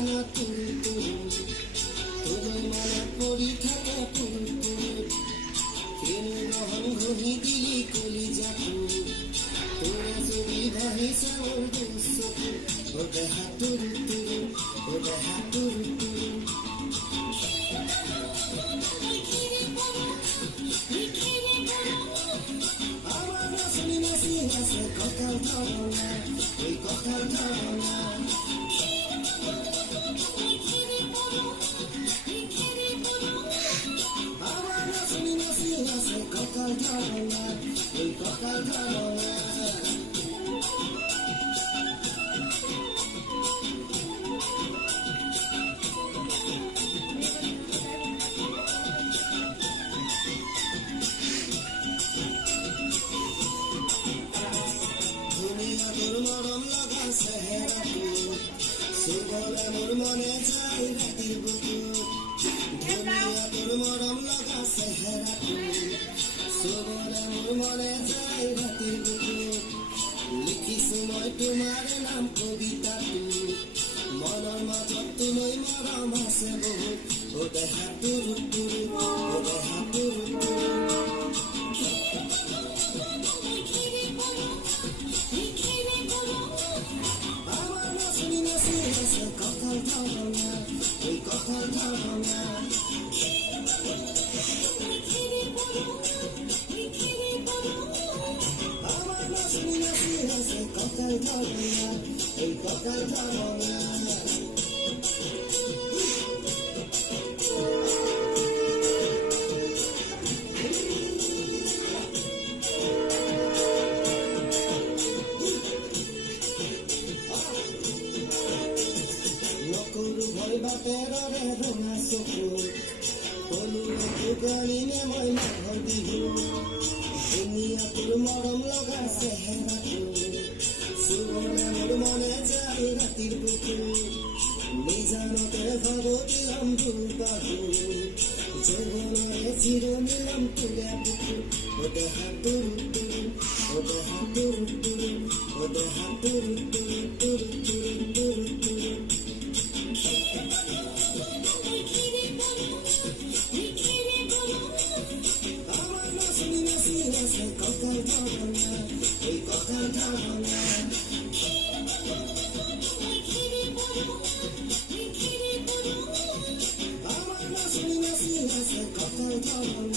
না তুরু তুরু তোদের মনে পড়ি থাকে পুরু পুরু কেন রহন ঘহি দিলি কলি যাকু তোরা যদি ভাহি সামর দুসকু ও দেহা তুরু তুরু ও দেহা তুরু তুরু আমার রসনি মাসি আছে ককাল ধরনা ওই ককাল ধরনা আমার রসনি মাসি আছে ককাল ধরনা ওই ককাল ধরনা দুনিয়া তোর মরম লাগা সেহেরা তুই সুগলে মোর মনে যাই রাতির বুকুর দুনিয়া তোর মরম লাগা সেহেরা তুই সুগলে মোর মনে যাই রাতির বুকুর লিখিছো মই তোমাৰ নাম কবিতা তুই মনৰ মাজত তুমি মৰম আছে বহুত ও দেহা তুৰু তুৰু ও দেহা তুৰু তুৰু আমার রসনি মাসি আছে ককাল ধরনা ওই ককাল ধরনা আমার রসনি মাসি আছে ককাল ধরনা ওই ককাল ধরনা নকৰু ভয় বাটেৰ ৰঙা চকু কলো গাড়ীনে মই মাঘৰ বিহু ধুনীয়া তোৰ মৰম লগা চেহেৰাটো চুবলে মোৰ মনে যায় ৰাতিৰ বুকু নিজানতে ভাগতি অম্বুল বাহু যৌৱনেৰে জিৰণিলাম তোলে বুকু ও দেহা তুৰু তুৰু ও দেহা তুৰু তুৰু ও দেহা তুৰু তুৰু তুৰু তুৰু তুৰু তুৰু আমার রসনি মাসি আছে ককাল ধরনা ওই ককাল ধরনা আমার রসনি মাসি আছে ককাল ধরনা